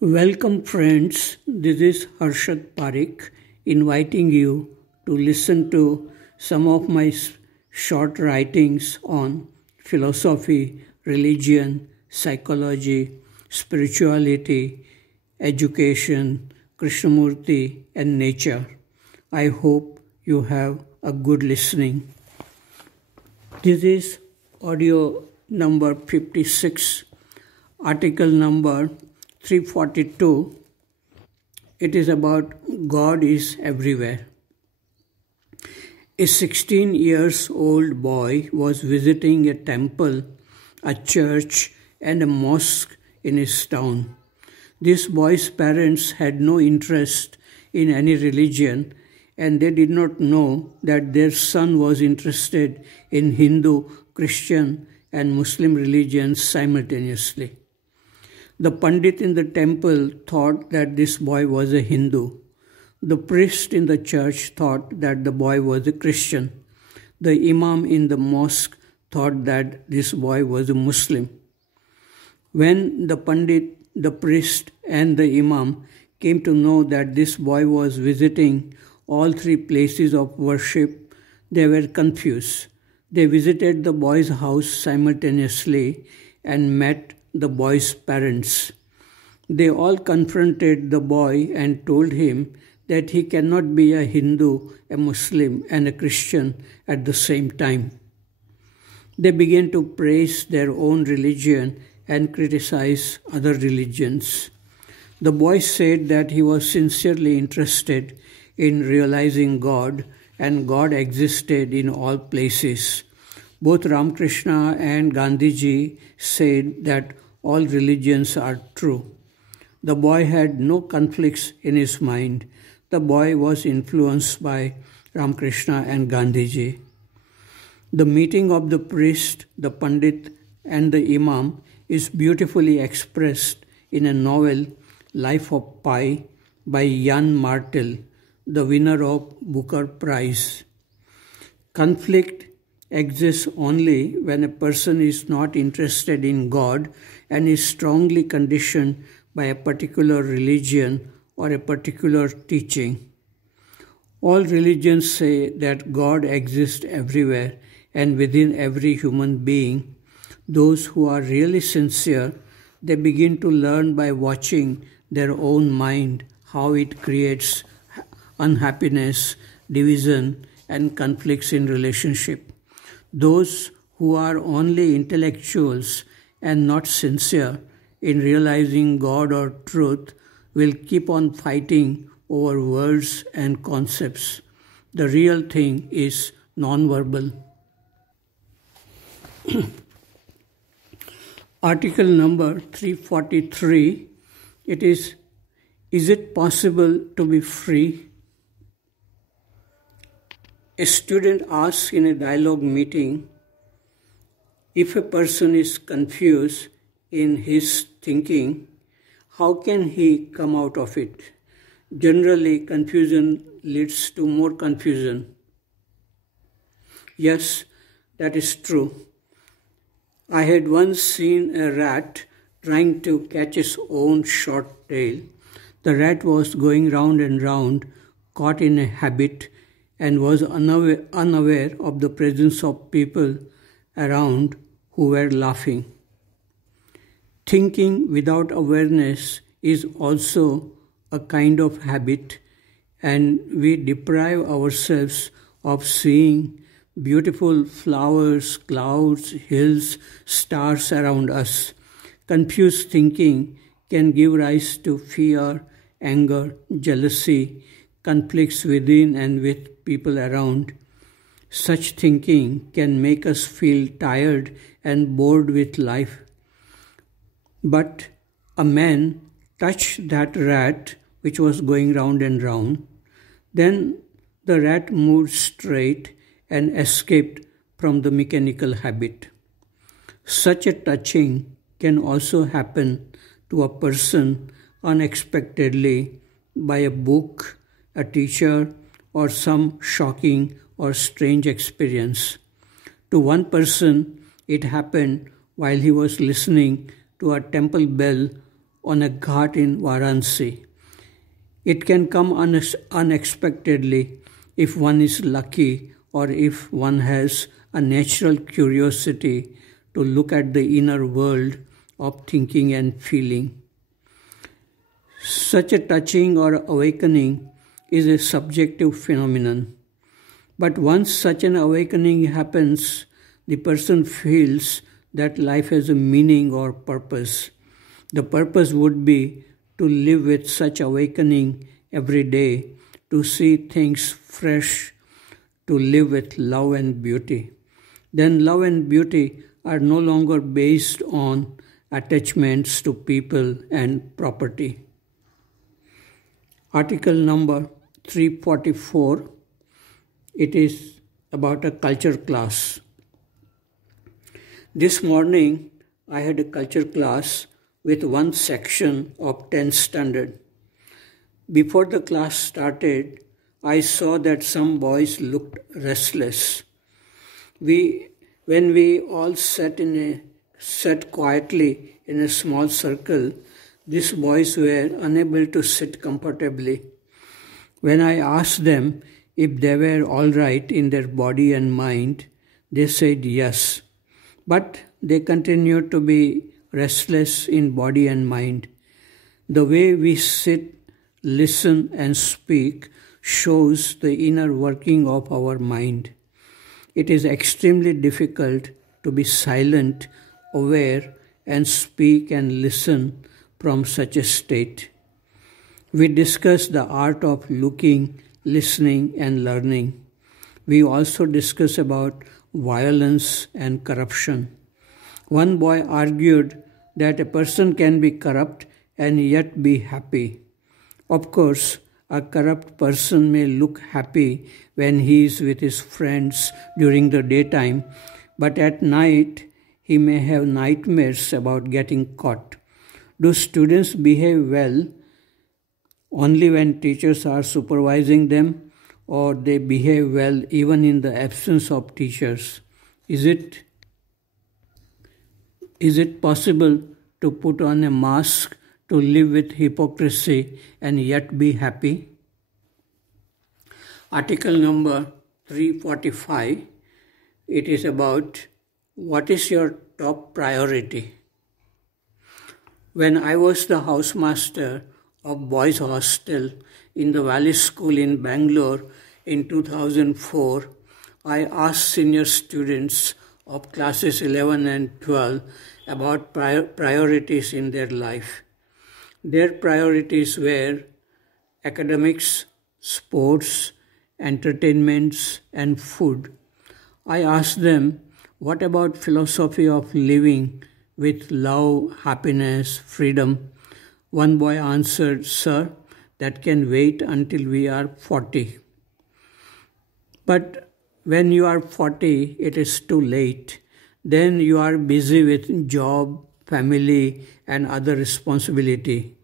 Welcome friends, this is Harshad Parekh inviting you to listen to some of my short writings on philosophy, religion, psychology, spirituality, education, Krishnamurti and nature. I hope you have a good listening. This is audio number 56, article number 342. It is about God is everywhere. A 16 years old boy was visiting a temple, a church and a mosque in his town. This boy's parents had no interest in any religion, and they did not know that their son was interested in Hindu, Christian and Muslim religions simultaneously. The Pandit in the temple thought that this boy was a Hindu. The priest in the church thought that the boy was a Christian. The Imam in the mosque thought that this boy was a Muslim. When the Pandit, the priest and the Imam came to know that this boy was visiting all three places of worship, they were confused. They visited the boy's house simultaneously and met the boy's parents. They all confronted the boy and told him that he cannot be a Hindu, a Muslim, and a Christian at the same time. They began to praise their own religion and criticize other religions. The boy said that he was sincerely interested in realizing God, and God existed in all places. Both Ramakrishna and Gandhiji said that all religions are true. The boy had no conflicts in his mind. The boy was influenced by Ramakrishna and Gandhiji. The meeting of the priest, the Pandit and the Imam is beautifully expressed in a novel, Life of Pi, by Jan Martel, the winner of Booker Prize. Conflict exists only when a person is not interested in God and is strongly conditioned by a particular religion or a particular teaching. All religions say that God exists everywhere and within every human being. Those who are really sincere, they begin to learn by watching their own mind how it creates unhappiness, division, and conflicts in relationship. Those who are only intellectuals and not sincere in realizing God or truth will keep on fighting over words and concepts. The real thing is non-verbal. Article number 343, is it possible to be free? A student asks in a dialogue meeting, if a person is confused in his thinking, how can he come out of it? Generally, confusion leads to more confusion. Yes, that is true. I had once seen a rat trying to catch its own short tail. The rat was going round and round, caught in a habit, and was unaware of the presence of people around who were laughing. Thinking without awareness is also a kind of habit, and we deprive ourselves of seeing beautiful flowers, clouds, hills, stars around us. Confused thinking can give rise to fear, anger, jealousy, conflicts within and with people around. Such thinking can make us feel tired and bored with life. But a man touched that rat which was going round and round. Then the rat moved straight and escaped from the mechanical habit. Such a touching can also happen to a person unexpectedly by a book, a teacher, or some shocking or strange experience. To one person, it happened while he was listening to a temple bell on a ghat in Varanasi. It can come unexpectedly if one is lucky or if one has a natural curiosity to look at the inner world of thinking and feeling. Such a touching or awakening is a subjective phenomenon. But once such an awakening happens, the person feels that life has a meaning or purpose. The purpose would be to live with such awakening every day, to see things fresh, to live with love and beauty. Then love and beauty are no longer based on attachments to people and property. Article number 344. It is about a culture class. This morning I had a culture class with one section of 10th standard. Before the class started, I saw that some boys looked restless. When we all sat quietly in a small circle, these boys were unable to sit comfortably. When I asked them if they were all right in their body and mind, they said yes. But they continued to be restless in body and mind. The way we sit, listen, and speak shows the inner working of our mind. It is extremely difficult to be silent, aware, and speak and listen from such a state. We discuss the art of looking, listening, and learning. We also discuss about violence and corruption. One boy argued that a person can be corrupt and yet be happy. Of course, a corrupt person may look happy when he is with his friends during the daytime, but at night he may have nightmares about getting caught. Do students behave well only when teachers are supervising them, or they behave well even in the absence of teachers? Is it possible to put on a mask to live with hypocrisy and yet be happy? Article number 345. It is about what is your top priority. When I was the housemaster of boys' hostel in the Valley School in Bangalore in 2004, I asked senior students of classes 11 and 12 about priorities in their life. Their priorities were academics, sports, entertainments, and food. I asked them, what about philosophy of living with love, happiness, freedom? One boy answered, sir, that can wait until we are 40. But when you are 40, it is too late. Then you are busy with job, family, and other responsibility.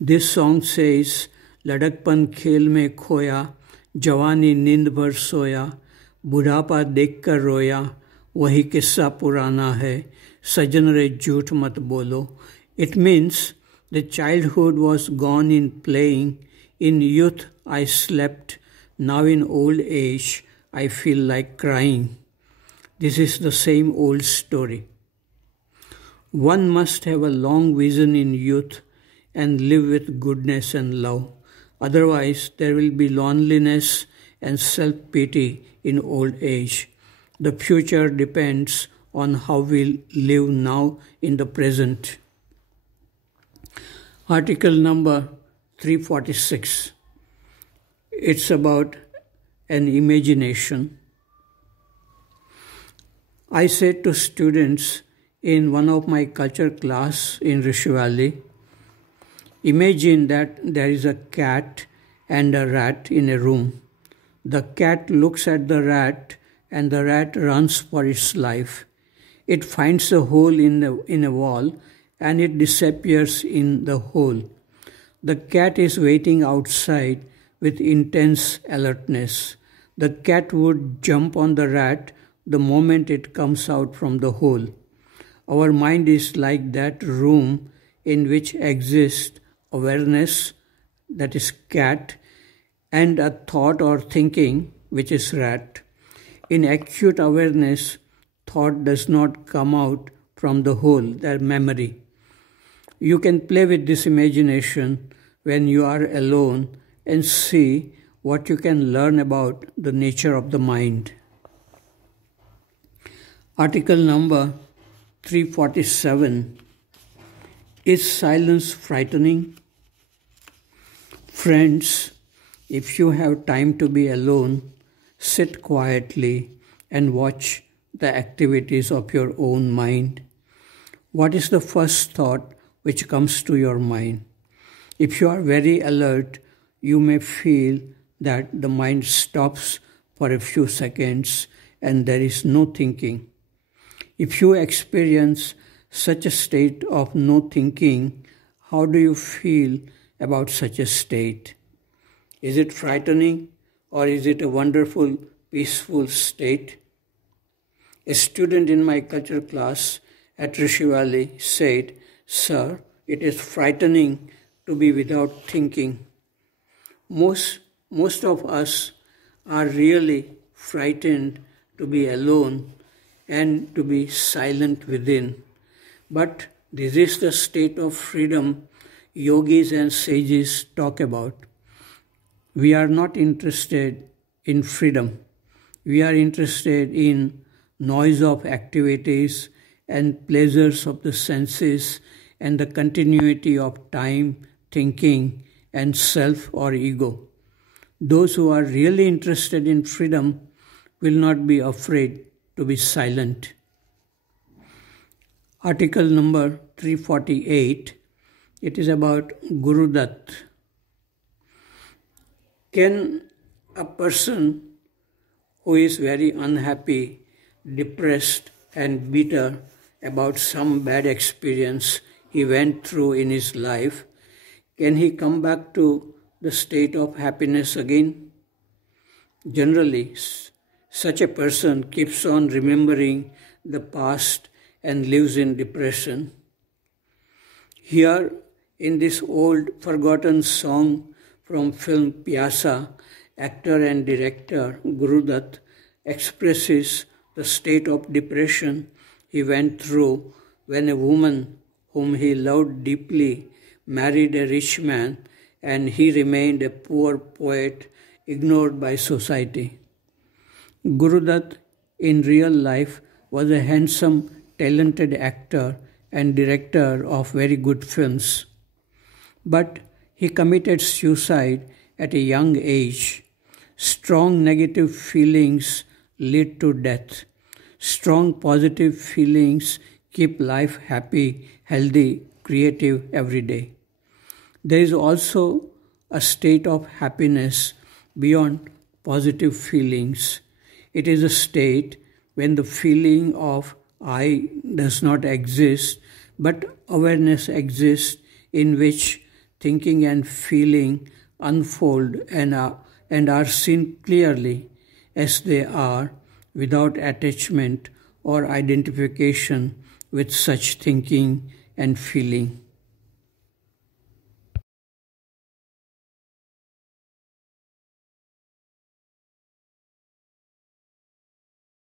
This song says, लड़कपन खेल में खोया, जवानी नींद भर सोया, बुढ़ापा देख कर रोया, वही किस्सा पुराना है, सजन रे झूठ मत बोलो. It means the childhood was gone in playing, in youth I slept, now in old age I feel like crying. This is the same old story. One must have a long vision in youth and live with goodness and love. Otherwise, there will be loneliness and self-pity in old age. The future depends on how we live now in the present. Article number 346. It's about an imagination. I said to students in one of my culture class in Rishi Valley, imagine that there is a cat and a rat in a room. The cat looks at the rat and the rat runs for its life. It finds a hole in a wall and it disappears in the hole. The cat is waiting outside with intense alertness. The cat would jump on the rat the moment it comes out from the hole. Our mind is like that room in which exists awareness, that is cat, and a thought or thinking, which is rat. In acute awareness, thought does not come out from the whole, their memory. You can play with this imagination when you are alone and see what you can learn about the nature of the mind. Article number 347. Is silence frightening? Friends, if you have time to be alone, sit quietly and watch the activities of your own mind. What is the first thought which comes to your mind? If you are very alert, you may feel that the mind stops for a few seconds and there is no thinking. If you experience such a state of no thinking, how do you feel about such a state? Is it frightening or is it a wonderful, peaceful state? A student in my culture class at Rishi Valley said, "Sir, it is frightening to be without thinking." Most of us are really frightened to be alone and to be silent within. But this is the state of freedom yogis and sages talk about. We are not interested in freedom. We are interested in noise of activities and pleasures of the senses and the continuity of time, thinking, and self or ego. Those who are really interested in freedom will not be afraid to be silent. Article number 348. It is about Guru Datt. Can a person who is very unhappy, depressed, and bitter about some bad experience he went through in his life, can he come back to the state of happiness again? Generally, such a person keeps on remembering the past and lives in depression. Here, in this old forgotten song from film Pyasa, actor and director Guru Datt expresses the state of depression he went through when a woman whom he loved deeply married a rich man and he remained a poor poet ignored by society. Guru Datt in real life was a handsome, talented actor and director of very good films. But he committed suicide at a young age. Strong negative feelings lead to death. Strong positive feelings keep life happy, healthy, creative every day. There is also a state of happiness beyond positive feelings. It is a state when the feeling of I does not exist, but awareness exists in which thinking and feeling unfold and are seen clearly as they are without attachment or identification with such thinking and feeling.